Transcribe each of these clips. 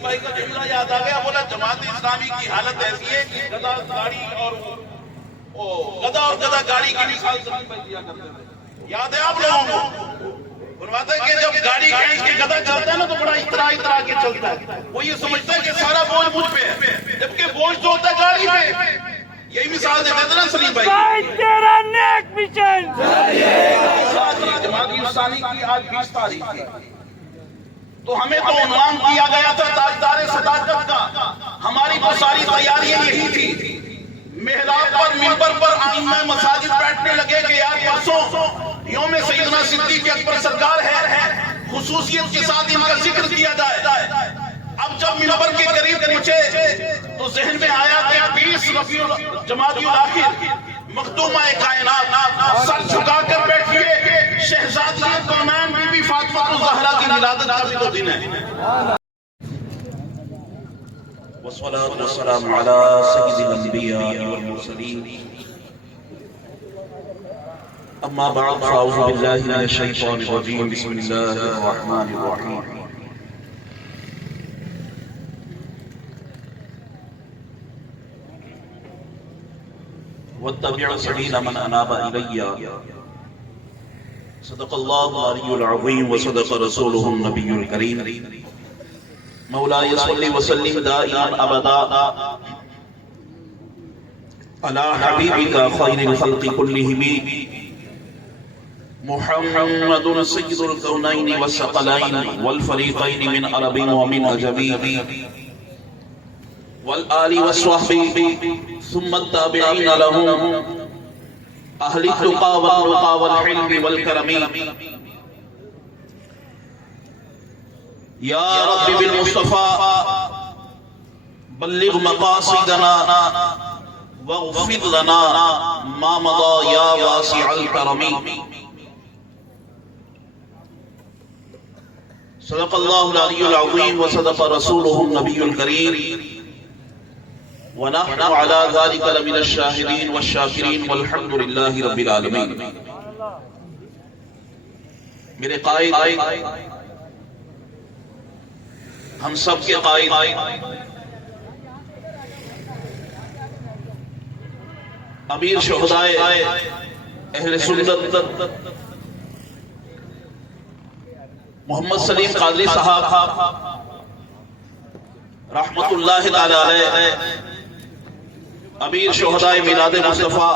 سلیم بھائی کا جملہ یاد آ گیا، بولا جماعت اسلامی کی حالت ایسی ہے کہ گدا گاڑی اور گدا گاڑی کی مثال سلیم بھائی دیا کرتے تھے، یاد ہے آپ لوگوں کو؟ فرماتا ہے کہ جب گاڑی کھینچ کے گدا چلتا ہے نا تو بڑا اترا کے چلتا ہے، وہ یہ سمجھتا ہے کہ سارا بوجھ مجھ پہ ہے، جبکہ بوجھ تو ہوتا ہے گاڑی پہ۔ یہی مثال دیتے تھے نا سلیم بھائی۔ تیرا نیک مشن جماعت اسلامی کی آج 20 تاریخ ہے، تو ہمیں تو عنوان دیا گیا تھا تاجدار صداقت کا، ہماری تو ساری تیاریاں یہی تھی۔ محراب پر منبر پر ائمہ مساجد بیٹھنے لگے کہ یار پرسوں یوم سیدنا صدیق اکبر سرکار ہے، خصوصیت کے ساتھ ان کا ذکر کیا جائے۔ اب جب منبر کے قریب پہنچے تو ذہن میں آیا کہ 20 ربیع جمادی الاخر مخدومہ کائنات سر جھکا کر بیٹھیے، شہزادی کونین بی بی فاطمہ الزہرا کی ولادت کا بھی تو دن ہے۔ والصلاة والسلام على سيد الأنبياء والمرسلين أما بعد فأعوذ بالله من الشيطان الرجيم بسم الله الرحمن الرحيم واتبع سبيل من أناب إلي صدق الله العلي العظيم وصدق رسوله النبي الكريم مولاي صل وسلم دائما ابدا على حبيبك خير الخلق كلهم محمد سيد الكونين والثقلين والفريقين من عرب ومن عجم والآل والصحب ثم التابعين لهم أهل التقى والنقى والحلم والكرم یا رب بالمصطفى بلغ مقاصدنا واغفر لنا ما مضى یا واسع الکرم۔ صدق اللہ العلی العظیم وصدق رسولہ النبی الکریم ونحن على ذلك لمن الشاہدین والشاکرین والحمد للہ رب العالمین۔ میرے قائد، ہم سب کے قائد، امیر شہدائے اہل سنت محمد سلیم قادری صاحب رحمت اللہ تعالی علیہ، امیر شہدائے میلاد مصطفیٰ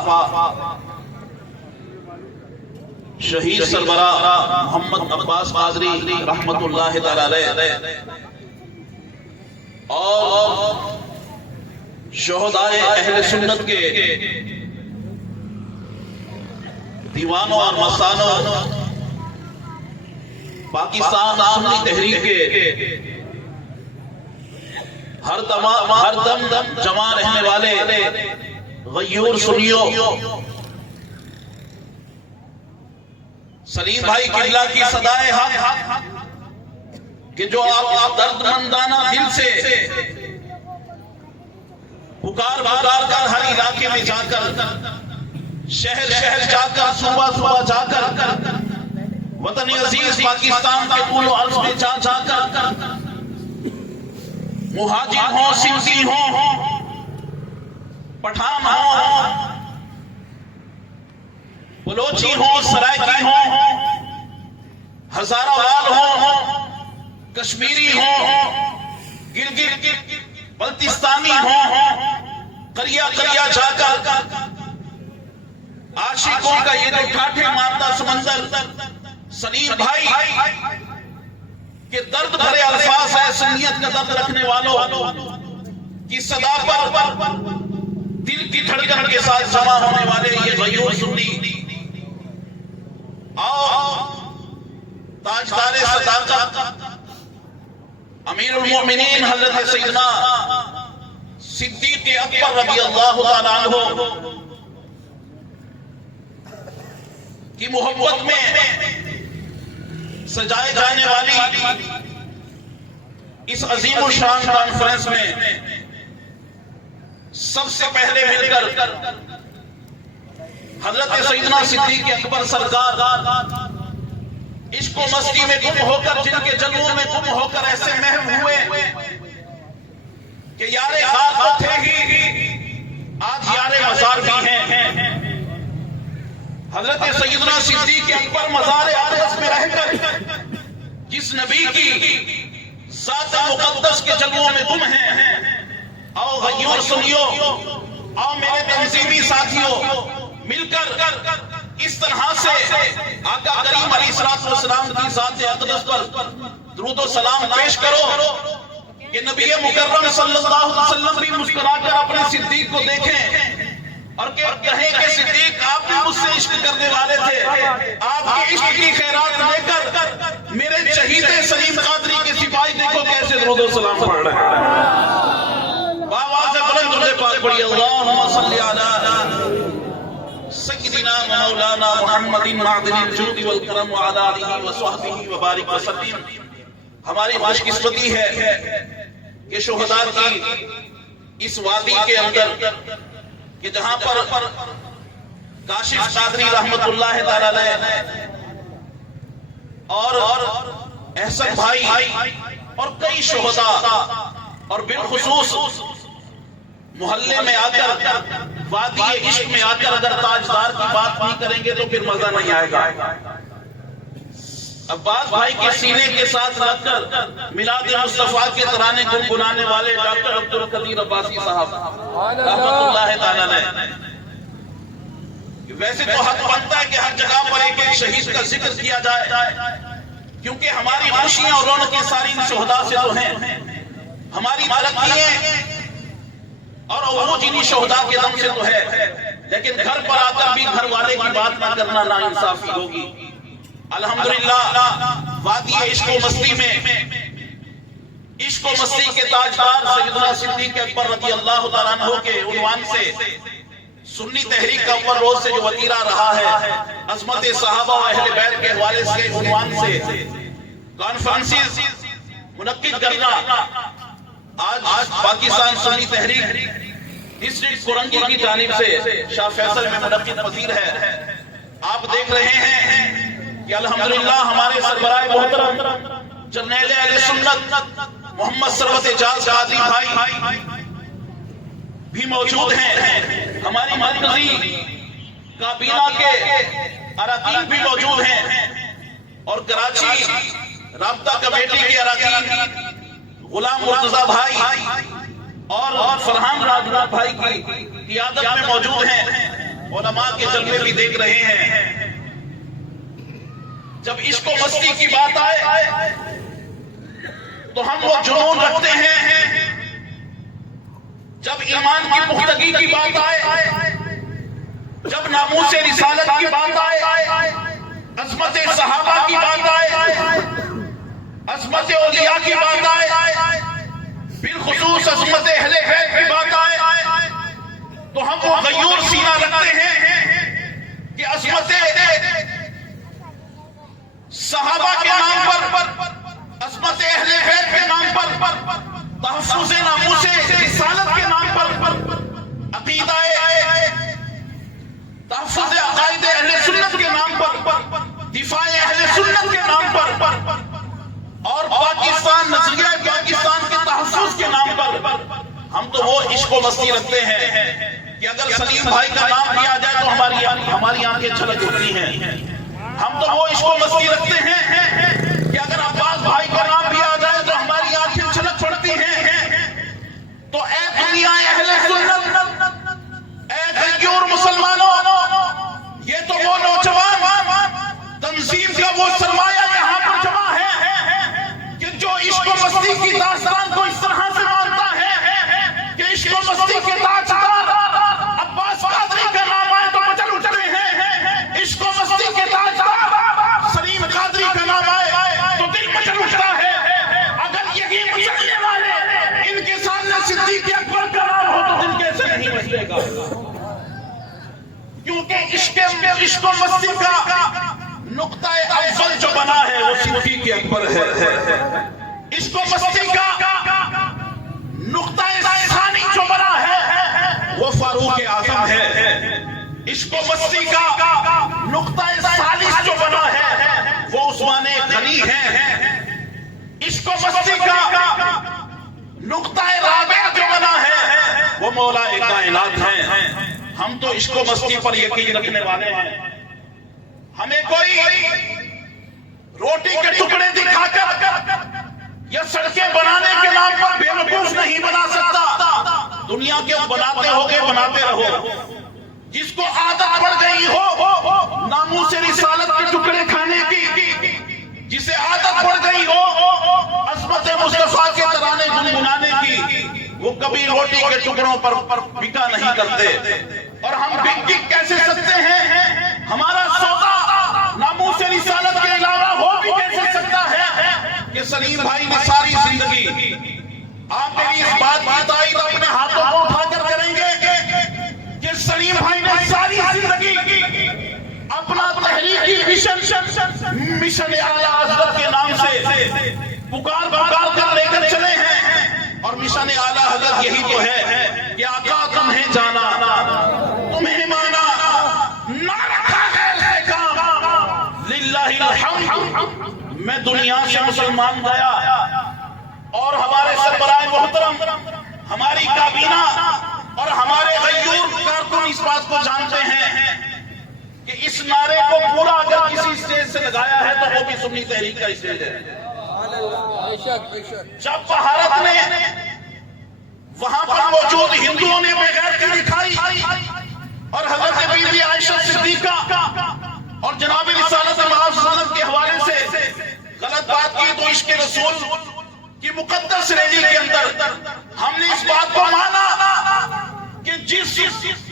شہید سربراہ محمد عباس قادری رحمت اللہ تعالی علیہ، اور شہدائے اہل سنت کے دیوانوں اور مستانوں، پاکستان سنی تحریک کے ہر دم جمع رہنے والے غیور سنیوں، سلیم بھائی قبلہ کی صدائے حق کہ جو آپ درد مندانہ دل سے پکار کر ہر علاقے میں جا کر، شہر جا کر، صوبہ جا کر، وطن عزیز پاکستان کے طول و عرض میں جا کر، مہاجر ہوں، سندھی ہوں، پٹھان ہوں، بلوچی ہوں، سرائکی ہوں، ہزارہ وال ہوں، کشمیری ہوں، گلگت بلتستانی ہوں، قریہ جا کر عاشقوں کا یہ جو ٹھاٹھے مارتا سمندر، سلیم بھائی کے درد بھرے الفاظ ہے، سنیت کا درد رکھنے والوں کی صدا پر دل کی دھڑکن کے ساتھ جمع ہونے والے یہ غیور سنی، آؤ تاجدار صداقت امیر المومنین حضرت سیدنا صدیق اکبر رضی اللہ تعالیٰ عنہ کی محبت میں سجائے جانے والی اس عظیم الشان کانفرنس میں سب سے پہلے مل کر حضرت سیدنا صدیق اکبر سرکار عشق و مستی میں گم ہو کر، جن کے جلووں میں گم ہو کر ایسے محو ہوئے کہ یار غار تو تھے ہی، آج یار مزار بھی ہیں۔ حضرت سیدنا صدیق اکبر مزار اقدس میں رہ کر جس نبی کی ذات مقدس کے جلووں میں گم ہیں، آؤ غیور سنیو، آؤ میرے تنظیمی ساتھیوں، مل کر اس طرح سے آقا کریم علیہ السلام کی ذات اقدس پر درود و سلام پیش کرو کہ نبی مکرم صلی اللہ علیہ وسلم بھی مسکرا کر اپنے صدیق کو دیکھیں اور کہیں کہ صدیق آپ بھی مجھ سے عشق کرنے والے تھے، آپ کے عشق کی خیرات لے کر میرے چہیتے سلیم قادری کے سپاہی دیکھو کیسے درود و سلام پڑھ رہے ہیں۔ آواز بلند درود پاک پڑھی، اللہم صلی علی سیدنا و مولانا محمد معدن الجود والکرم وعلی آلہ وصحبہ وبارک وسلم۔ ہماری خوش قسمتی ہے کہ شہداء کی اس وادی کے اندر کہ جہاں پر کاشف قادری رحمت اللہ تعالی علیہ اور احسن بھائی اور کئی شہداء اور بالخصوص محلے میں آ کر وادی عشق میں آ کر اگر تاجدار کی بات نہیں کریں گے تو پھر مزہ نہیں آئے گا۔ عباس بھائی کے سینے کے ساتھ رکھ کر میلاد مصطفیٰ کے ترانے گنگنانے والے ڈاکٹر عبدالقدیر عباسی صاحب رحمت اللہ تعالی علیہ، ویسے تو حق بنتا ہے کہ ہر جگہ پر ایک ایک شہید کا ذکر کیا جائے، کیونکہ ہماری خوشیاں اور رونقیں ساری شہداء سے تو ہیں، ہماری ترقیاں اور عروج انہی شہداء کے دم سے تو ہے، لیکن گھر پر آ کر بھی گھر والے کی بات نہ کرنا ناانصافی ہوگی۔ الحمدللہ وادی عشق و مستی میں عشق و مستی کے تاجدار سیدنا صدیق اکبر رضی اللہ تعالیٰ عنہ کے عنوان سے سنی تحریک کا اول روز سے جو وتیرہ رہا ہے، عظمت صحابہ و اہل بیت کے حوالے سے عنوان سے کانفرنسز منعقد کرنا آج پاکستان سنی تحریک ڈسٹرکٹ کورنگی کی جانب سے شاہ فیصل میں منعقد پذیر ہے۔ آپ دیکھ رہے ہیں کہ الحمدللہ ہمارے سربراہ محترم جرنیل اہل سنت محمد ثروت اعجاز قادری بھائی بھی موجود ہیں، ہماری مرکزی کابینہ کے اراکین بھی موجود ہیں، اور کراچی رابطہ کمیٹی کے اراکین غلام مرتضی بھائی اور فرحان راجناتھ بھائی کی قیادت میں موجود ہیں، علماء کے جلوے بھی دیکھ رہے ہیں۔ جب عشق و مستی کی بات آئے تو ہم وہ جنون رکھتے ہیں، جب ایمان کی پختگی کی بات آئے، جب ناموس رسالت کی بات آئے، عظمت صحابہ کی بات آئے، عظمت اولیاء کی بات آئے، بالخصوص عظمت اہل بیت کی بات آئے، تو ہم وہ غیور سینہ رکھتے ہیں کہ عظمت صحابہ کے نام پر، عظمت اہل بیت کے نام پر، تحفظ ناموس رسالت کے نام پر، عقیدہ تحفظ عقائد اہل سنت کے نام پر، دفاع اہل سنت کے نام پر، اور پاکستان نظریہ پاکستان کے تحفظ کے نام پر ہم تو وہ عشق و مستی رکھتے ہیں کہ اگر سلیم بھائی کا نام لیا جائے تو ہماری آنکھیں چھلک اٹھتی ہیں۔ ہم تو وہ عشق و مستی رکھتے ہیں کہ اگر عباس بھائی کا نام لیا جائے تو ہماری آنکھیں چھلک پڑتی ہیں۔ تو اے دنیا اہل سنت، اے غیور مسلمانوں، یہ تو وہ نوجوان تنظیم کا وہ سرمایہ یہاں پر جمع ہے کہ جو عشق و مستی کی داستان کو اس طرح سے مانتا ہے کہ عشق و مستی کے تاجدار عباس قادری کا نام آئے تو مچل اٹھتے ہیں، عشق و مستی کے تاجدار سلیم قادری کا نام آئے تو دل مچل اٹھتا ہے۔ اگر یہی مچلنے والے ان کے سامنے صدیق اکبر کا نام ہو تو دل کیسے نہیں مچلے گا؟ کیونکہ عشق و مستی کا نقطہ اول جو بنا ہے وہ صدیق اکبر ہے، عشق و مستی کا نقطہ ثانی جو بنا ہے وہ فاروق اعظم ہے، عشق و مستی کا نقطہ ثالث جو بنا ہے وہ عثمان غنی ہے، عشق و مستی کا نقطہ رابع جو وہ مولا کائنات ہیں. ہم تو عشق و مستی پر یقین رکھنے والے ہیں. ہمیں کوئی روٹی کے ٹکڑے دکھا کر یا سڑکیں بنانے کے نام پر بیوقوف نہیں بنا سکتا. دنیا کے بناتے ہوگے بناتے رہو. جس کو عادت پڑ گئی ہو ناموس رسالت کے ٹکڑے کھانے کی، جسے عادت پڑ گئی ہو عظمت مصطفیٰ کے ترانے گنگنانے کی، وہ کبھی روٹی کے ٹکڑوں پر بکا نہیں کرتے. اور ہم بک کیسے سکتے ہیں؟ ہمارا سودا ناموس رسالت کے علاوہ ہو بھی کیسے سکتا ہے کہ سلیم بھائی نے ساری زندگی، آپ میری اس بات کی تائید اپنے ہاتھوں کو اٹھا کر کریں گے کہ سلیم بھائی نے ساری زندگی اپنا تحریکی مشن اعلی حضرت کے نام سے پکار کر لے کر چلے ہیں. اور مشن اعلی حضرت یہی تو ہے کہ آقا تمہیں جانا، تمہیں مانا، نہ رکھا غیر سے کام، للہ الحمد. میں دنیا سے مسلمان گیا اور ہمارے سربراہ محترم، ہماری کابینہ اور ہمارے غیور کارکن اس بات کو جانتے ہیں کہ اس نعرے کو پورا اگر کسی اسٹیج سے لگایا ہے تو وہ بھی سنی تحریک کا اسٹیج ہے. جب بھارت نے وہاں پر موجود ہندوؤں نے بغیرتی دکھائی اور حضرت بی بی عائشہ صدیقہ اور جناب رسالت معاذ کے حوالے سے غلط بات کی، تو عشق رسول کی مقدس ریلی کے اندر ہم نے اس بات کو مانا کہ جس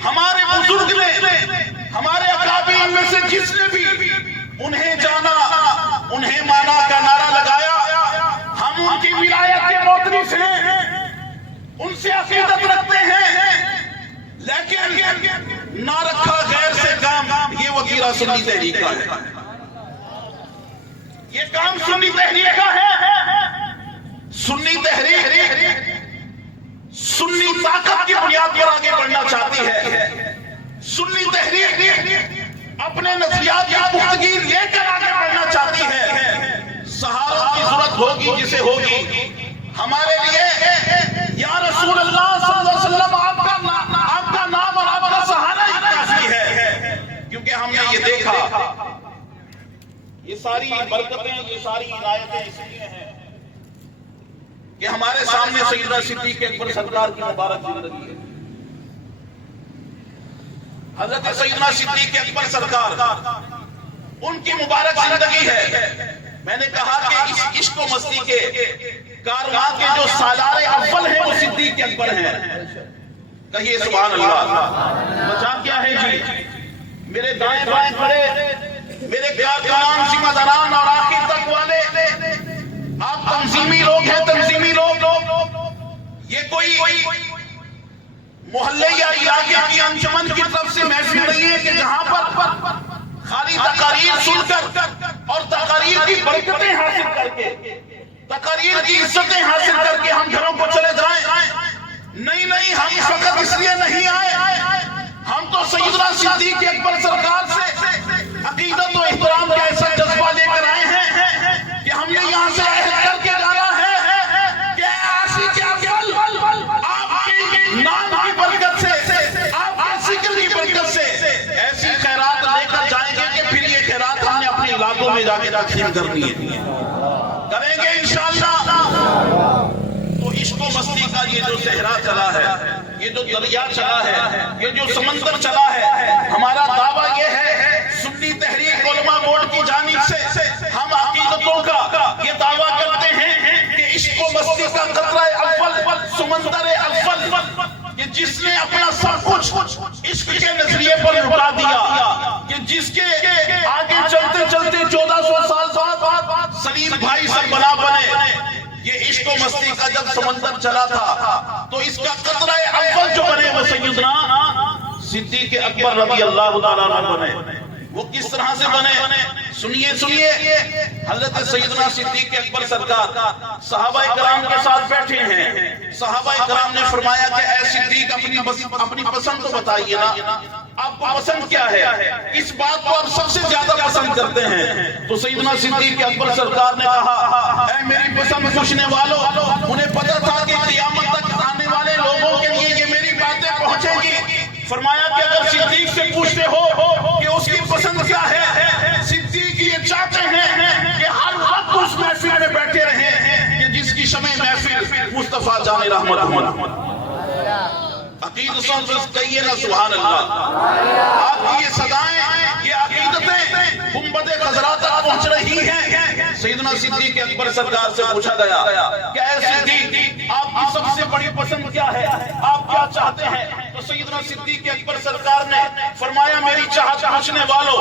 ہمارے بزرگ نے، ہمارے اکابرین میں سے جس نے بھی انہیں جانا، انہیں مانا کا نعرہ لگایا، ہم ان کی ولایت کے موترث ہیں، ان سے عقیدت رکھتے ہیں، لیکن نہ رکھا غیر سے کام، یہ وغیرہ سنی تحریک کا ہے. یہ کام سنی تحریک کا ہے. سنی تحریک سنی طاقت کی بنیاد پر آگے بڑھنا چاہتی ہے. سنی تحریک اپنے نظریات کی پختگی لے کر آگے بڑھنا چاہتی ہے. سہاروں کی ضرورت ہوگی جسے ہوگی. ہمارے لیے یا رسول اللہ صلی اللہ علیہ وسلم آپ کا نام اور آپ کا سہارا ہی کافی ہے. کیونکہ ہم نے یہ دیکھا، یہ ساری برکتیں، یہ ساری عنایتیں اس لیے ہیں کہ ہمارے سامنے سیدنا صدیق اکبر سرکار کی مبارک زندگی ہے. حضرت سیدنا صدیق اکبر سرکار، ان کی مبارک زندگی ہے. میں نے کہا کہ اس عشق و مستی کے کارواں کے جو سالار اول ہیں وہ صدیق اکبر ہیں. کہیے سبحان اللہ. بچا کیا ہے جی؟ میرے دائیں بائیں کھڑے میرے کارکنان، ذمہ داران اور آخر تک والے، آپ تنظیمی لوگ ہیں، تنظیمی لوگ. یہ کوئی محلے یا علاقے کی انجمن کی طرف سے محفل نہیں ہے کہ جہاں پر خالی تقاریر سن کر اور تقاریر کی برکتیں حاصل کر کے، تقاریر کی عزتیں حاصل کر کے ہم گھروں کو چلے جائیں. نہیں، ہم فقط اس لیے نہیں آئے. ہم تو سیدنا صدیق اکبر سرکار سے عقیدت و احترام کا ایسا جذبہ لے کر آئے ہیں کہ ہم نے یہاں سے عہد کر کے جانا ہے کہ عاشق اول آپ کے نام کی برکت سے، آپ کے ذکر کی برکت سے ایسی خیرات لے کر جائیں گے کہ پھر یہ خیرات ہم نے اپنے علاقوں میں جا کے تقسیم کرنی ہے. کریں گے انشاءاللہ. تو عشق و مستی کا یہ جو صحرا چلا ہے، یہ جو دریا چلا ہے، یہ جو سمندر چلا ہے، ہمارا دعویٰ یہ ہے سنی تحریک علماء بورڈ کی جانب سے ہم عقیدتوں کا یہ دعویٰ کرتے ہیں کہ عشق و مستی کا قطرہ اول، سمندر اول، کہ جس نے اپنا سب کچھ عشق کے نظریے پر لٹا دیا، کہ جس کے آگے چلتے چلتے 1400 سال بعد سلیم بھائی سربراہ بنے. یہ عشق و مستی کا جب سمندر چلا تھا تو اس کا قطرہ اول جو بنے وہ سیدنا صدیق اکبر رضی اللہ تعالیٰ عنہ بنے. وہ کس طرح سے بنے؟ سنیے. حضرت سیدنا صدیق اکبر سرکار صحابہ کرام کے ساتھ بیٹھے ہیں. صحابہ کرام نے فرمایا کہ اے صدیق اپنی پسند تو بتائیے نا، آپ کو پسند کیا ہے؟ اس بات کو آپ سب سے زیادہ پسند کرتے ہیں. تو سیدنا صدیق اکبر سرکار نے کہا اے میری پسند پوچھنے والوں، انہیں پتہ تھا کہ قیامت تک آنے والے لوگوں کے لیے یہ میری بات فرمایا کہ اگر صدیق سے پوچھتے ہو کہ اس کی پسند کیا ہے، صدیق یہ چاہتے ہیں کہ ہر وقت اس محفل میں بیٹھے رہیں کہ جس کی شمع محفل مصطفیٰ جان رحمت عقید سنس کہیے نا سبحان اللہ۔ آپ کی یہ صدائیں، یہ عقیدتیں گنبد خضرا تک پہنچ رہی ہیں۔ سیدنا صدیق اکبر سرکار سے پوچھا گیا کہ اے صدیق، آپ کی سب سے بڑی پسند کیا ہے، آپ کیا چاہتے ہیں؟ تو سیدنا صدیق اکبر سرکار نے فرمایا میری چاہت پوچھنے والوں،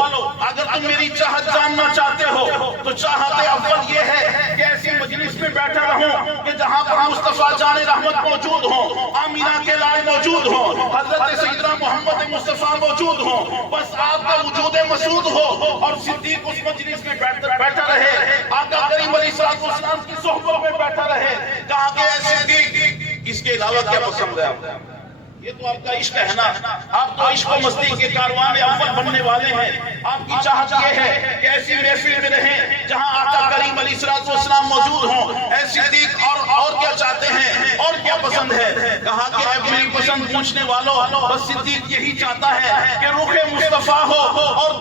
اگر تم میری چاہت جاننا چاہتے ہو تو چاہت اول یہ ہے کہ ایسی مجلس میں بیٹھا رہوں کہ جہاں پر مصطفیٰ جان رحمت موجود ہوں، آمینہ کے لال موجود ہوں، حضرت سیدنا محمد مصطفیٰ موجود ہوں، بس آپ کا وجود مسعود ہو اور صدیق اس مجلس میں بیٹھا رہے، آقا کریم علیہ السلام کی صحبت میں بیٹھا رہے۔ کہا کہ اے صدیق، اس کے علاوہ کیا پسند ہے آپ؟ یہ تو آپ کا عشق ہے نا، آپ تو عشق و مستی کے کاروان اول بننے والے ہیں۔ آپ کی چاہت یہ ہے کہ ایسی محفل میں رہیں جہاں آقا کریم علیہ السلام موجود ہوں۔ اے صدیق، اور کیا چاہتے ہیں، اور کیا پسند ہے؟ کہا کہ اے میری پسند پوچھنے والوں، بس صدیق یہی چاہتا ہے کہ رخ مصطفیٰ ہو اور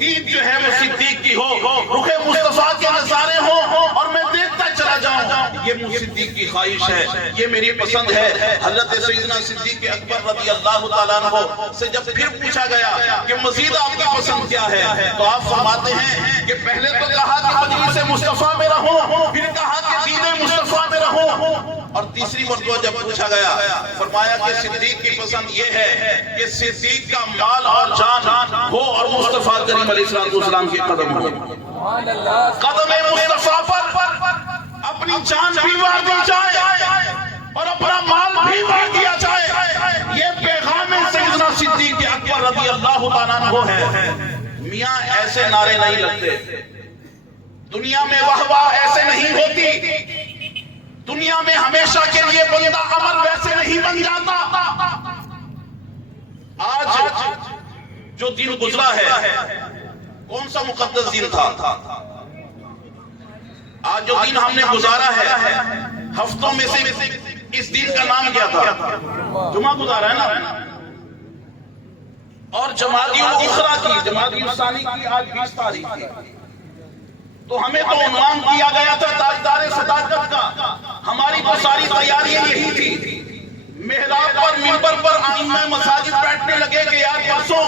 دید جو ہے وہ صدیق کی ہو، رخ مصطفیٰ کے نظارے ہوں اور میں دیکھتا چلا جاؤں، یہ مجھ صدیق کی خواہش ہے، یہ میری پسند ہے۔ حضرت سیدنا صدیق اکبر رضی اللہ تعالیٰ عنہ سے جب پھر پوچھا گیا کہ مزید آپ کی پسند کیا ہے، تو آپ فرماتے ہیں کہ پہلے تو کہا کہ مجلس مصطفیٰ میں رہوں، پھر کہا کہ دین مصطفیٰ میں رہوں، اور تیسری مرتبہ جب پوچھا گیا فرمایا کہ صدیق کی پسند یہ ہے کہ صدیق کا مال اور جان ہو اور مصطفیٰ کریم علیہ السلام کے قدم ہو، قدم مصطفیٰ پر اپنی جان بھی وار دی جائے اور اپنا مال بھی وار دیا جائے۔ یہ پیغام سیدنا صدیق اکبر رضی اللہ تعالیٰ عنہ ہے۔ میاں ایسے نعرے نہیں لگتے، دنیا میں واہ واہ ایسے نہیں ہوتی، دنیا میں ہمیشہ کے لیے بندہ امر ویسے نہیں بن جاتا۔ آج جو دن گزرا ہے کون سا مقدس دن تھا؟ آج جو دن ہم نے گزارا ہے ہفتوں میں سے اس دن کا نام کیا تھا؟ جمعہ گزارا ہے نا، اور جمادی الاخری کی، جمادی الثانی کی آج 20 تاریخ ہے، تو ہمیں تو عنوان کیا گیا تھا تاجدار صداقت کا۔ ہماری تو ساری تیاریاں یہی تھی، محراب پر منبر پر ائمہ مساجد بیٹھنے لگے کہ یار پرسوں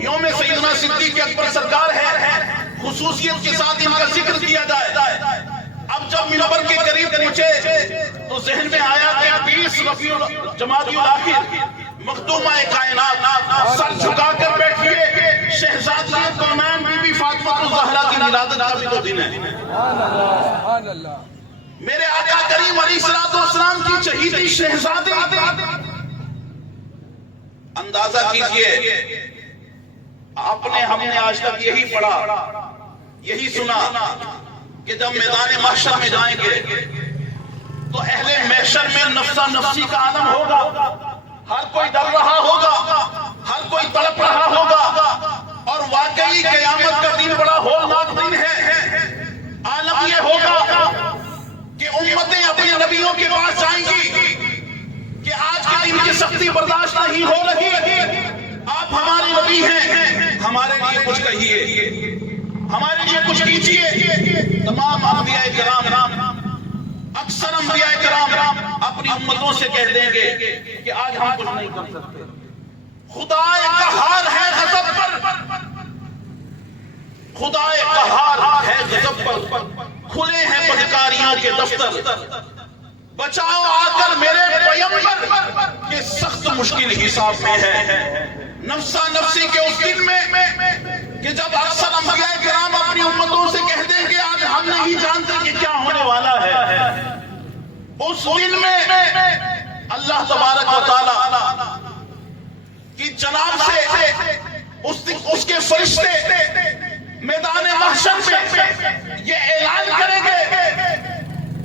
یوم سیدنا صدیق اکبر سرکار ہے، خصوصیت کے ساتھ ان کا ذکر کیا جائے۔ اب جب منبر کے قریب پہنچے تو ذہن میں آیا کہ 20 ربیع جمادی الاخر مخدومہ کائنات سر جھکا کر بیٹھیے، شہزادی کونین بی بی فاطمہ الزہرا کی ولادت کا بھی تو دن ہے۔ میرے آقا کریم علیہ السلام کی چہیتی شہزادی، اندازہ کیجئے، ہم نے آج تک یہی پڑھا، یہی سنا کہ جب میدان محشر میں جائیں گے تو اہل محشر میں نفسا نفسی کا عالم ہوگا، ہر کوئی ڈر رہا ہوگا، ہر کوئی تڑپ رہا ہوگا، اور واقعی قیامت کا دن بڑا ہولناک دن ہے۔ عالم یہ ہوگا کہ امتیں اپنے نبیوں کے پاس جائیں گی کہ آج کے دن کی سختی برداشت نہیں ہو رہی، آپ ہمارے نبی ہیں، ہمارے لیے کچھ کہیے، ہمارے لیے کچھ کیجئے۔ تمام انبیاء کرام، اکثر انبیاء کرام اپنی امتوں سے کہہ دیں گے کہ آج ہم کچھ نہیں کر سکتے، خدا قہار ہے غضب پر، خدا قہار ہے غضب پر، کھلے ہیں بدکاریوں کے دفتر، بچاؤ آ کر میرے پیغمبر کہ سخت مشکل حساب میں ہے۔ نفسا نفسی کے اس دن میں کہ جب اکثر انبیاء کرام اپنی امتوں سے کہہ دیں کہ آج ہم نہیں جانتے کہ کیا ہونے والا ہے، اس دن میں اللہ تبارک و تعالی کی جناب سے اس کے فرشتے میدان محشر میں یہ اعلان کریں گے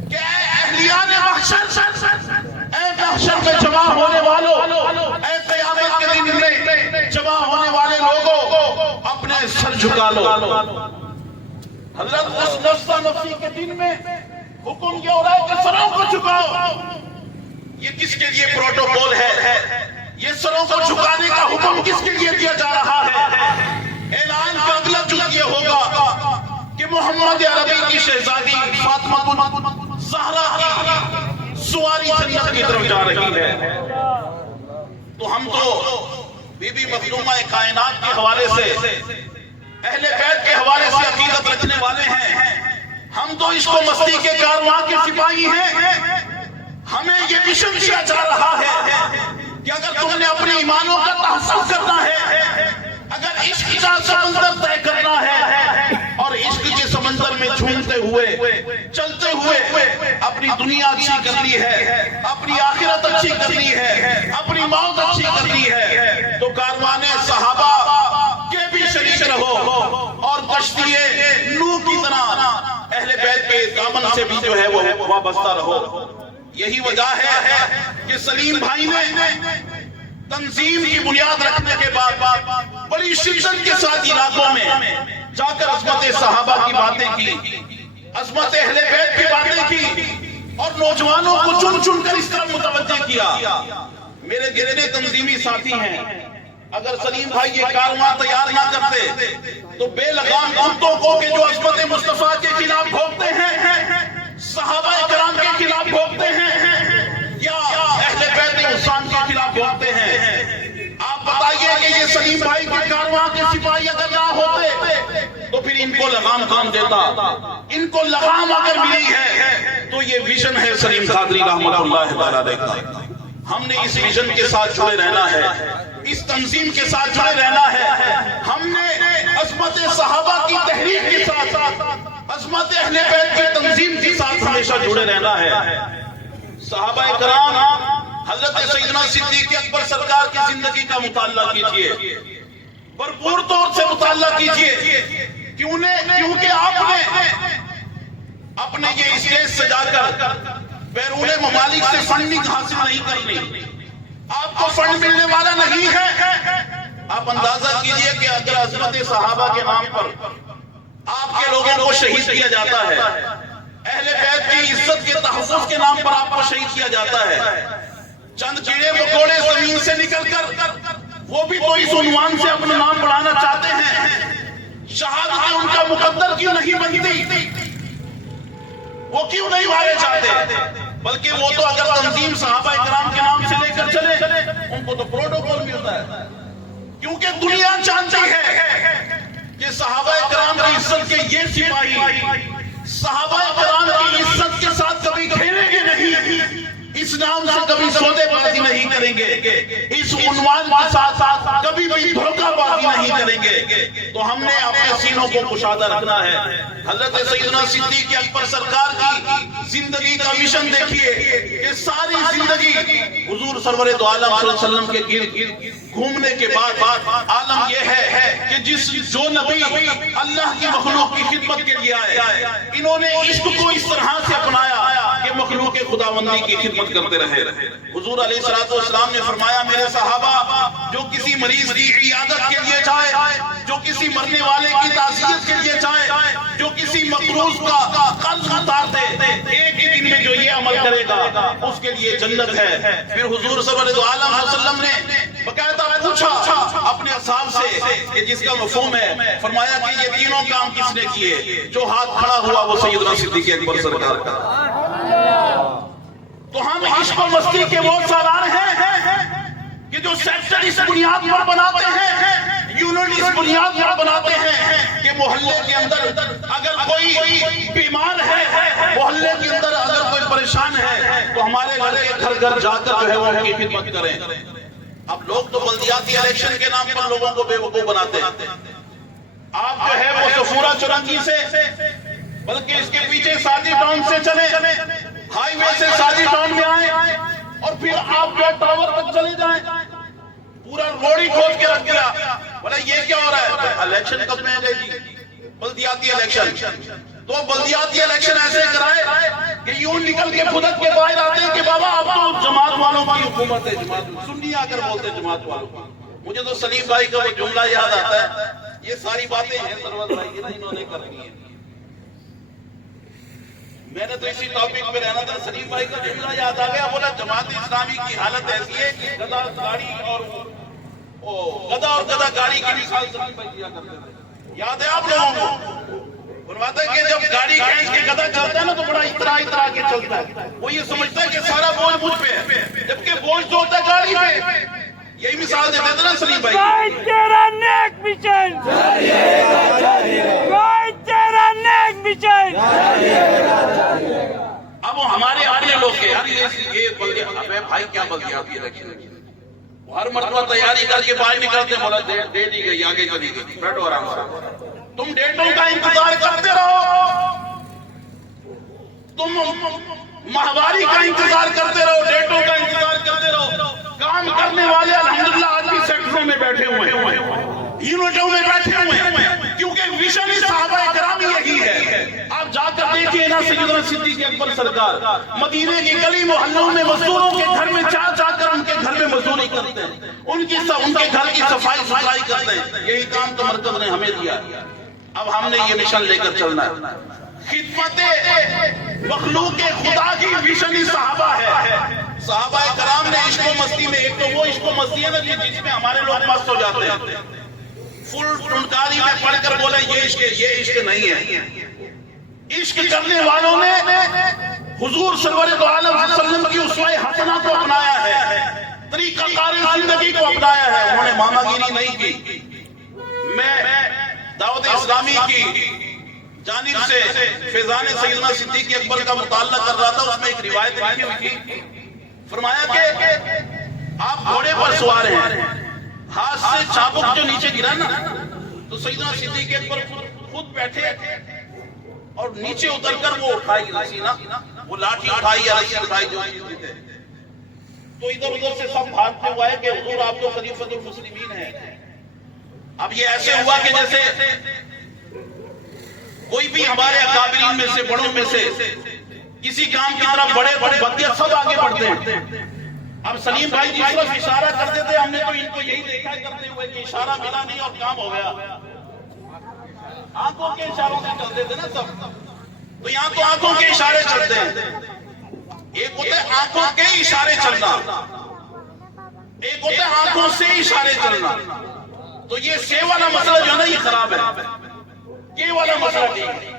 کہ اے اہلیان محشر، اے محشر میں جمع ہونے والوں، اے قیامت کے دن میں جمع ہونے والے لوگوں، اپنے سر جھکا لو۔ حضرت اس نفسا نفسی کے دن میں حکم یہ ہو رہا ہے کہ سروں کو جھکاؤ۔ یہ کس کے لیے پروٹوکول ہے؟ یہ سروں کو جھکانے کا حکم کس کے لیے دیا جا رہا ہے؟ اعلان کا اگلا جز یہ ہوگا کہ محمد عربی کی شہزادی فاطمہ الزہرا کی سواری جنت کی طرف جا رہی ہے. تو ہم تو بی بی مظلومہ کائنات کے حوالے سے، اہل بیت کے حوالے سے عقیدت رکھنے والے ہیں. ہم تو عشق و مستی کے کارواں کے سپاہی ہیں. ہمیں یہ مشن دیا جا رہا ہے کہ اگر تم نے اپنے ایمانوں کا تحفظ کرنا ہے، اگر عشق کا سمندر طے کرنا ہے اور عشق کے سمندر میں جھومتے ہوئے چلتے ہوئے اپنی دنیا اچھی کرنی ہے، اپنی آخرت اچھی کرنی ہے، اپنی موت اچھی کرنی ہے، تو کاروان صحابہ کے بھی شریک رہو اور کشتی نوح کی طرح اہل بیت کے دامن سے بھی جو ہے وہ وابستہ رہو. یہی وجہ ہے کہ سلیم بھائی نے تنظیم کی بنیاد رکھنے کے بعد بڑی شدت کے ساتھ علاقوں میں جا کر عظمت صحابہ کی باتیں کی، عظمت اہل بیت کی باتیں کی اور نوجوانوں کو چن چن کر اس طرح متوجہ کیا. میرے جتنے تنظیمی ساتھی ہیں، اگر سلیم بھائی یہ کارواں تیار نہ کرتے تو بے لگام کتوں کو کہ جو عظمت مصطفیٰ کے خلاف بھونکتے ہیں، صحابہ کرام کے خلاف بھونکتے ہیں، یا اہل بیت حسین کے خلاف بھونکتے ہیں. آپ بتائیے کہ یہ سلیم بھائی کے کارواں کے سپاہی اگر نہ ہوتے تو پھر ان کو لگام کام دیتا؟ ان کو لگام اگر ملی ہے تو یہ ویژن ہے سلیم قادری رحمۃ اللہ علیہ کا. ہم نے اس ویژن کے ساتھ جڑے رہنا ہے، اس تنظیم کے ساتھ جڑے رہنا ہے. ہم نے عظمت صحابہ کی تحریک کے ساتھ عظمت اہل بیت کی تنظیم کے ساتھ ہمیشہ جڑے رہنا ہے. صحابہ کرام حضرت سیدنا صدیق اکبر سرکار کی زندگی کا مطالعہ کیجئے، بھرپور طور سے مطالعہ کیجئے. کیونکہ آپ نے اپنے یہ اسٹیج سجا کر بیرون ممالک سے فنڈنگ حاصل نہیں کرنی. آپ کو فنڈ ملنے والا نہیں ہے. آپ اندازہ کیجئے کہ اگر عظمت صحابہ کے نام پر آپ کے لوگوں کو شہید کیا جاتا ہے، اہل بیت کی عزت کے تحفظ کے نام پر آپ کو شہید کیا جاتا ہے، چند کیڑے مکوڑے زمین سے نکل کر وہ بھی تو اس عنوان سے اپنا نام بڑھانا چاہتے ہیں، شہادت ان کا مقدر کیوں نہیں بنتی؟ وہ کیوں نہیں مارے چاہتے؟ بلکہ وہ تو اگر تنظیم صحابہ کرام کے نام سے لے کر چلے ان کو تو پروٹوکول بھی ہوتا ہے. کیونکہ دنیا جانتی ہے کہ صحابہ کرام کی عزت کے یہ سپاہی صحابہ کرام کی عزت کے ساتھ کبھی کھیلیں گے نہیں، اس نام سے کبھی سودے بازی نہیں کریں گے، اس عنوان کے ساتھ کبھی بھی دھوکہ بازی نہیں کریں گے. تو ہم نے اپنے سینوں کو کشادہ رکھنا ہے. حضرت سیدنا صدیق اکبر سرکار کی زندگی کا مشن دیکھیے کہ ساری زندگی حضور سرور دو عالم صلی اللہ علیہ وسلم کے گرد گھومنے کے بعد عالم یہ ہے کہ جو نبی اللہ کی مخلوق کی خدمت کے لیے آئے، انہوں نے عشق کو اس طرح سے اپنایا کہ مخلوق خداوندی کی خدمت کرتے رہے. حضور علیہ الصلوۃ والسلام نے فرمایا میرے صحابہ جو کسی مریض کی عیادت کے لیے جائے، جو کسی مرنے والے کی تعزیت کے لیے جائے، جو کسی مقروض کا قرض اتار دے، ایک ہی دن میں جو یہ عمل کرے گا اس کے لیے جنت ہے. پھر حضور صلی اللہ علیہ وسلم نے باقاعدہ پوچھا اپنے اصحاب سے کہ جس کا مفہوم ہے، فرمایا کہ یہ تینوں کام کس نے کیے؟ جو ہاتھ کھڑا ہوا وہ سیدنا صدیق اکبر سرکار کا. تو ہم عشق و مستی کے وہ سالار ہیں کہ جو سیکٹر اس بنیاد پر بناتے ہیں، یونٹ اس بنیاد پر بناتے ہیں کہ محلے کے اندر اگر کوئی بیمار ہے، محلے کے اندر اگر کوئی پریشان ہے تو ہمارے گھر گھر جا کر جو ہے وہ ان کی خدمت کریں. اب لوگ تو بلدیاتی الیکشن کے نام پر لوگوں کو بے وقوف بناتے ہیں. آپ جو ہے وہ سفورہ چرنجی سے بلکہ اس کے پیچھے سادی ٹاؤن سے چلے، ہائی وے سے سادی ٹاؤن میں آئے اور پھر آپ جو ٹاور تک چلے جائیں، پورا روڈ ہی کھود کے رکھ دیا. بولے یہ کیا ہو رہا ہے؟ الیکشن کب میں گئی جی؟ بلدیاتی الیکشن. تو بلدیاتی الیکشن ایسے کرائے کہ یوں نکل کے خودت کے باہر آتے ہیں کہ بابا اب تو جماعت والوں کی حکومت ہے. جماعت سنی آ کر بولتے جماعت والوں کی. مجھے تو سلیم بھائی کا وہ جملہ یاد آتا ہے. یہ ساری باتیں ہیں سرور بھائی کی نا انہوں نے کر دی ہیں. میں نے تو اسی ٹاپک پہ رہنا تھا. سلیم بھائی کا جملہ یاد آ گیا, بولا جماعت اسلامی کی حالت ایسی ہے کہ گدا گاڑی اور گدا گاڑی کی مثال سلیم بھائی دیا کرتے تھے. یاد ہے آپ لوگوں کو؟ فرماتا ہے کہ جب گاڑی کھینچ کے گدا چلتا ہے نا تو بڑا اترا کے چلتا ہے. وہ یہ سمجھتا ہے کہ سارا بوجھ مجھ پہ ہے, جبکہ بوجھ تو ہوتا ہے گاڑی پہ. یہی مثال دیتے تھے نا سلیم بھائی. کوئی تیرا نیک مشن, کوئی تیرا نیک مشن. اب وہ ہمارے آنے لوگ کے یہ بلدیا بھائی کیا بلدیا آپ یہ رکھیں, ہر مرتبہ تیاری کر کے باہر نکلتے, بولا دے دی گئی آگے چلی گئی, بیٹھو آرام سے. تم ڈیٹوں کا انتظار کرتے رہو, تم ماہواری کا انتظار کرتے رہو, ڈیٹوں کا انتظار کرتے رہو. کام کرنے والے الحمدللہ آج بھی سیکٹروں میں بیٹھے ہوئے ہیں, یونٹوں میں بیٹھے ہوئے ہیں, کیونکہ ویژن صحابہ کرام یہی ہے. آپ جا کر دیکھیں نا سیدنا صدیق اکبر سرکار مدینے کی گلی محلوں میں مزدوروں کے گھر میں جا کر ان کے گھر میں مزدوری کرتے ہیں, ان کے گھر کی صفائی ستھرائی کرتے ہیں. یہی کام تو مرکز نے ہمیں دیا. اب ہم نے یہ مشن لے کر چلنا ہے. خدمت مخلوق خدا کی ویژن صحابہ ہے. صحابہ کرام نے عشق و مستی میں, ایک تو وہ عشق و مستی ہے نا جس میں ہمارے لوگ مست ہو جاتے ہیں, فل ٹنکاری میں پڑھ کر بولے یہ عشق نہیں ہے. عشق کرنے والوں نے حضور سرور دو عالم صلی اللہ علیہ وسلم کی اسوہ حسنہ کو اپنایا ہے, طریقہ کار زندگی کو اپنایا ہے. انہوں نے ماما گیری نہیں کی. میں دعوت اسلامی کی جانب سے فیضان سیدنا صدیق اکبر کا مطالعہ کر رہا تھا, اس میں ایک روایت لکھی ہوئی تھی. فرمایا کہ آپ گھوڑے پر سوار ہیں, ہاتھ سے چابک جو نیچے گرا نا تو سیدنا صدیق اکبر خود بیٹھے اور نیچے اتر کر وہ اٹھائی رسی نا, وہ لاٹھی اٹھائی یا رسی اٹھائی جو تھے, تو ادھر ادھر سے سب بھاگتے ہوا ہے کہ حضور آپ تو خلیفۃ المسلمین ہیں. اب یہ ایسے ہوا کہ جیسے کوئی بھی ہمارے اکابرین میں سے, بڑوں میں سے کسی کام کی طرف بڑے بدیت سب آگے بڑھتے ہیں. اب سلیم بھائی جس طرف اشارہ کرتے تھے ہم نے تو ان کو یہی دیکھا کرتے ہوئے کہ اشارہ ملا نہیں اور کام ہو گیا. آنکھوں کے اشاروں سے چلتے تھے نا سب, تو یہاں تو آنکھوں کے اشارے چلتے ہیں. ایک ہوتے آنکھوں کے اشارے چلنا, ایک ہوتے آنکھوں سے اشارے چلنا. تو یہ سے والا مسئلہ جو ہے نا یہ خراب ہے. یہ والا مسئلہ نہیں ہے,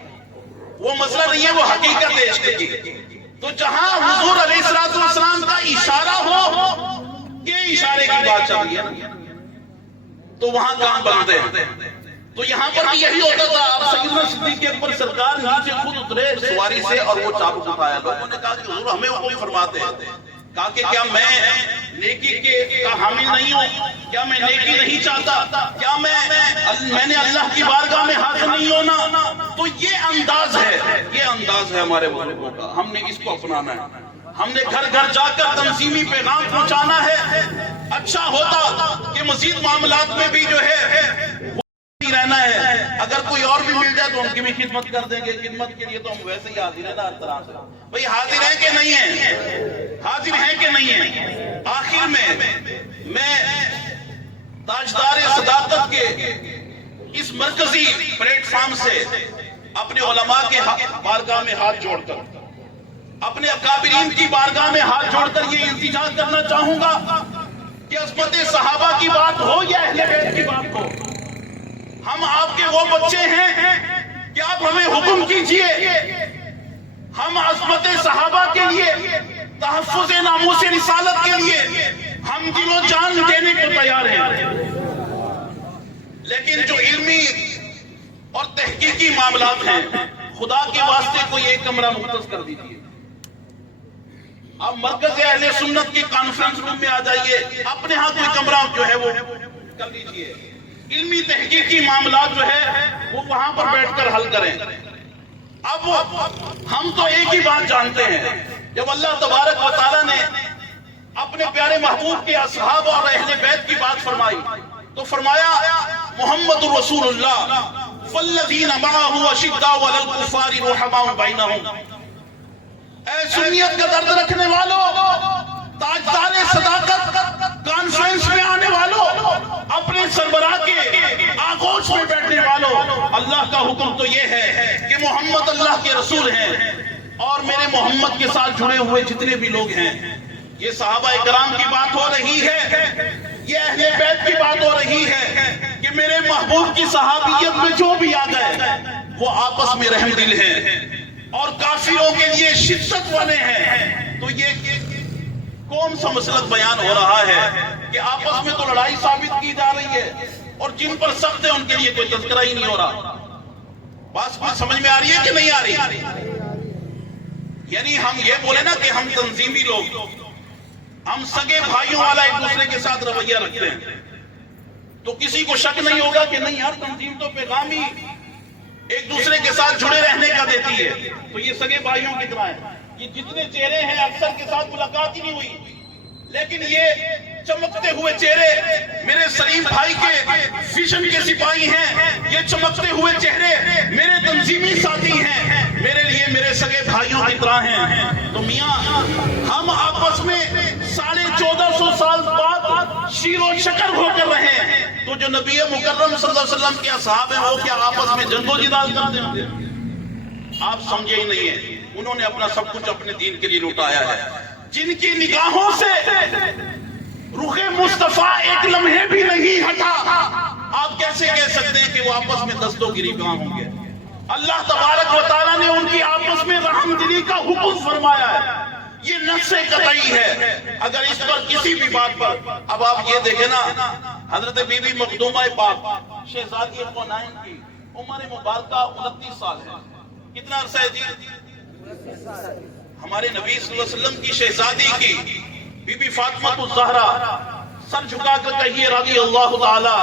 وہ مسئلہ نہیں ہے, وہ حقیقت ہے عشق کی. تو جہاں حضور علیہ السلام کا اشارہ ہو کہ اشارے کی بات چل رہی ہے تو وہاں کام بنتے ہیں. تو یہاں پر بھی یہی ہوتا تھا. اب سیدنا صدیق اکبر سرکار نیچے خود اترے سواری سے اور وہ چابک اٹھایا. لوگوں نے کہا کہ حضور ہمیں وہ فرماتے ہیں. کہا کہ کیا میں نیکی کے حامی نہیں ہوں, کیا میں نیکی نہیں چاہتا, کیا میں نے اللہ کی بارگاہ میں حاضر نہیں ہونا. تو یہ انداز ہے ہمارے بزرگوں کا, ہم نے اس کو اپنانا ہے. ہم نے گھر گھر جا کر تنظیمی پیغام پہنچانا ہے. اچھا ہوتا کہ مزید معاملات میں بھی جو ہے رہنا ہے. اگر کوئی اور بھی مل جائے تو ان کی بھی خدمت کر دیں گے. خدمت کے لیے تو ہم ویسے ہی حاضر ہیں نا ہر طرح سے. بھئی حاضر ہیں کہ نہیں ہیں, حاضر ہیں کہ نہیں ہیں. آخر میں تاجدار صداقت کے اس مرکزی پلیٹ فارم سے اپنے علماء کے بارگاہ میں ہاتھ جوڑ کر, اپنے اکابرین کی بارگاہ میں ہاتھ جوڑ کر یہ التجا کرنا چاہوں گا کہ عصمت صحابہ کی بات ہو یا اہل بیت کی بات ہو, ہم آپ کے وہ بچے ہیں کہ آپ ہمیں حکم کیجئے. ہم عصمت صحابہ کے لیے, تحفظ ناموس رسالت کے لیے ہم دل و جان دینے کو تیار ہیں. لیکن جو علمی اور تحقیقی معاملات ہیں, خدا کے واسطے کوئی ایک کمرہ مختص کر دیجیے. آپ مرکز اہل سنت کی کانفرنس روم میں آ جائیے, اپنے ہاں کوئی کمرہ جو ہے وہ کر لیجیے. علمی تحقیقی معاملات جو ہے وہ وہاں پر بیٹھ کر حل کریں. اب ہم تو ایک ہی بات جانتے ہیں, جب اللہ تبارک و تعالیٰ نے اپنے پیارے محبوب کے اصحاب اور اہل بیت کی بات فرمائی تو فرمایا محمد رسول اللہ فالذین معہ اشداء علی الکفار رحماء بینہم. اے سنیت کا درد رکھنے والوں, تاجدار صداقت کانفرنس میں آنے والوں, اپنے سربراہ کے آغوش میں بیٹھنے والوں, اللہ کا حکم تو یہ ہے کہ محمد اللہ کے رسول ہیں. اور میرے محمد کے ساتھ جڑے ہوئے جتنے بھی لوگ ہیں، یہ صحابہ کرام کی بات ہو رہی ہے، یہ اہل بیت کی بات ہو رہی ہے کہ میرے محبوب کی صحابیت میں جو بھی آ گئے وہ آپس میں رحم دل ہیں اور کافروں کے لیے شدت والے ہیں۔ تو یہ کون سا مسلک بیان ہو رہا ہے کہ آپس میں تو لڑائی ثابت کی جا رہی ہے اور جن پر سخت ہے ان کے لیے کوئی تذکرہ ہی نہیں ہو رہا۔ بات سمجھ میں آ رہی ہے کہ نہیں آ رہی؟ یعنی ہم یہ بولے نا کہ ہم تنظیمی لوگ، ہم سگے بھائیوں والا ایک دوسرے کے ساتھ رویہ رکھتے ہیں، تو کسی کو شک نہیں ہوگا کہ نہیں یار تنظیم تو پیغامی ایک دوسرے کے ساتھ جڑے رہنے کا دیتی ہے، تو یہ سگے بھائیوں کی طرح ہے۔ یہ جتنے چہرے ہیں اکثر کے ساتھ ملاقات ہی نہیں ہوئی، لیکن یہ چمکتے ہوئے چہرے میرے سلیم بھائی کے ویژن کے سپاہی ہیں، یہ چمکتے ہوئے چہرے میرے تنظیمی ساتھی ہیں، میرے لیے میرے سگے بھائیوں کی طرح ہیں۔ تو میاں ہم آپس میں 1450 سال بعد شیر و شکر ہو کر رہے ہیں، تو جو نبی مکرم صلی اللہ علیہ وسلم کے اصحاب ہیں وہ کیا آپس میں جنگ و جدال کرتے ہیں؟ آپ سمجھے ہی نہیں ہیں، انہوں نے اپنا سب کچھ اپنے دین کے لیے لوٹایا ہے۔ جن کی نگاہوں سے رخ مصطفیٰ ایک لمحے بھی نہیں ہٹا، آپ کیسے کہہ سکتے ہیں کہ وہ آپس میں دستوں گری کہاں ہوں گے؟ اللہ تبارک و تعالیٰ نے ان کی آپس میں رحم دلی کا حکم فرمایا ہے، یہ نص قطعی ہے۔ اگر اس پر کسی بھی بات پر، اب آپ یہ دیکھیں نا، حضرت بی بی مخدومہ پاک شہزادی کونین کی عمر مبارکہ 29 سال ہے۔ کتنا عرصہ ہے جی؟ ہمارے نبی صلی اللہ علیہ وسلم کی شہزادی کی بی بی فاطمہ الزہرا، سر جھکا کر کہیے رضی اللہ تعالی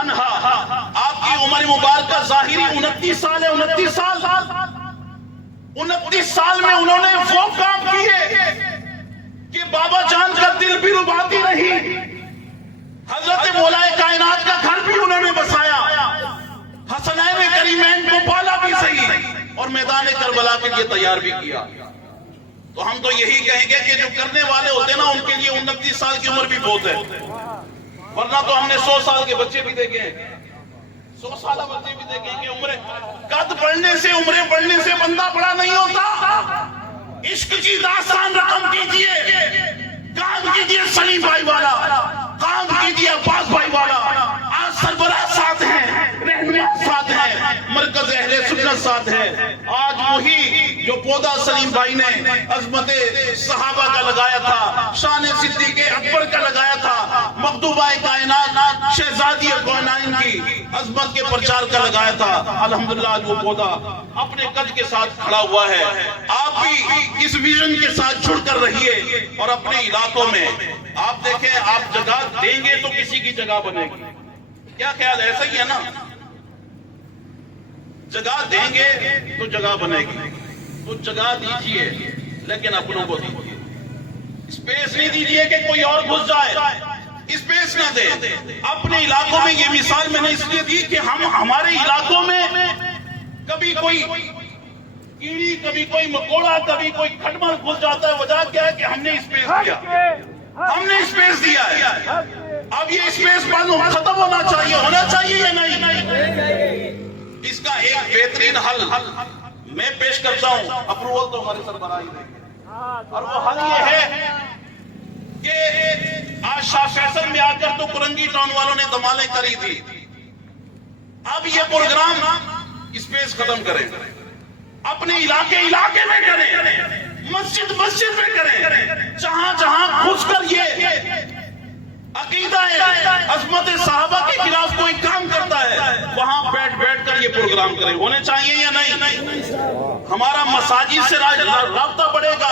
عنہا، آپ کی عمر مبارکہ ظاہری 29 سال ہے۔ 29 سال 29 سال میں انہوں نے وہ کام کیے کہ بابا جان کا دل بھی رباتی رہی، حضرت مولا کائنات کا گھر بھی انہوں نے بسایا، حسنین کریمین کو پالا بھی صحیح اور میدان کربلا کے لیے تیار بھی کیا۔ تو ہم تو یہی کہیں گے کہ جو کرنے والے ہوتے ہیں نا ان کے لیے 29 سال کی عمر بھی بہت ہے، ورنہ تو ہم نے 100 سال کے بچے بھی دیکھے ہیں، 100 سالہ بچے بھی دیکھے ہیں کہ عمریں قد بڑھنے سے، عمریں بڑھنے سے بندہ بڑا نہیں ہوتا۔ عشق کی داستان رقم کیجئے، کام کیجئے سلیم بھائی والا، کام کیجئے عباس بھائی والا، آج سربراہ ساتھ ہیں، رہنما ساتھ ہیں، مرکز اہل سنت ساتھ ہے۔ آج وہی جو پودا سلیم بھائی نے عظمت صحابہ کا لگایا تھا، شان صدیق اکبر کا لگایا تھا، مخدومہ کائنات شہزادی کونین کی عظمت کے پرچار کا لگایا تھا، الحمدللہ آج وہ پودا اپنے قد کے ساتھ کھڑا ہوا ہے۔ آپ بھی اس ویژن کے ساتھ جڑ کر رہیے اور اپنے علاقوں میں آپ دیکھیں، آپ جگہ دیں گے تو کسی کی جگہ بنے گی۔ کیا خیال ہے؟ ایسا ہی ہے نا، جگہ دیں گے تو جگہ بنے گی، تو جگہ دیجئے لیکن اپنوں کو دیجئے، اسپیس نہیں دیجئے کہ کوئی اور گھس جائے، اسپیس نہ دے۔ اپنے علاقوں میں یہ مثال میں نے اس لیے دی کہ ہمارے علاقوں میں کبھی کوئی کیڑی، کبھی کوئی مکوڑا، کبھی کوئی کھٹمل گھس جاتا ہے، وجہ کیا ہے کہ ہم نے اسپیس دیا، ہم نے اسپیس دیا ہے۔ اب یہ اسپیس بند ختم ہونا چاہیے، ہونا چاہیے یا نہیں؟ اس کا ایک بہترین حل میں پیش کرتا ہوں، اپروول تو ہمارے سربراہی دیں گے، اور وہ حل یہ ہے کہ آج شاہ فیصل میں آ کر تو کرنگی ٹاؤن والوں نے دمالیں کری تھی، اب یہ پروگرام اسپیس ختم کریں، اپنے علاقے میں کریں، مسجد میں کریں، جہاں جہاں گھس کر یہ عقیدہ عظمت صحابہ کے خلاف کوئی کام کرتا ہے وہاں بیٹھ کر یہ پروگرام کریں۔ ہونے چاہیے یا نہیں؟ ہمارا مساجد سے رابطہ بڑھے گا،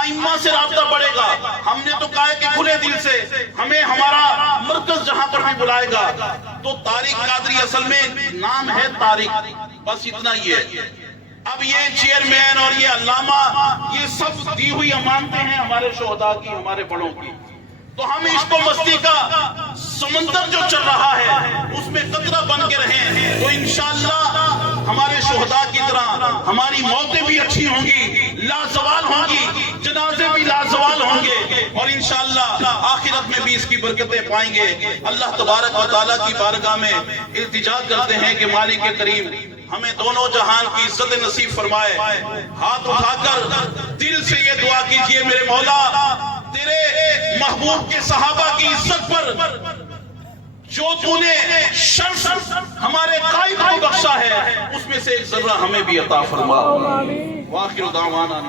ائمہ سے رابطہ بڑھے گا۔ ہم نے تو کہا ہے کہ کھلے دل سے ہمیں ہمارا مرکز جہاں پر بھی بلائے گا، تو طارق قادری اصل میں نام ہے طارق، بس اتنا ہی ہے۔ اب یہ چیئرمین اور یہ علامہ، یہ سب دی ہوئی امانتیں ہیں ہمارے شہداء کی، ہمارے بڑوں کی، تو ہم عشق و مستی کا سمندر جو چل رہا ہے اس میں قطرہ بن کے رہیں، تو انشاءاللہ ہمارے شہداء کی طرح ہماری موتیں بھی اچھی ہوں گی، لازوال ہوں گی، جنازے بھی لازوال ہوں گے، اور انشاءاللہ آخرت میں بھی اس کی برکتیں پائیں گے۔ اللہ تبارک و تعالیٰ کی بارگاہ میں التجا کرتے ہیں کہ مالک کریم ہمیں دونوں جہان کی عزت نصیب فرمائے. ہاتھ اٹھا کر دل سے یہ دعا کیجئے میرے مولا تیرے محبوب کے صحابہ کی عزت پر جو تو نے شرف ہمارے قائد کو بخشا ہے اس میں سے ایک ذرہ ہمیں بھی عطا فرما. واخر دعوانا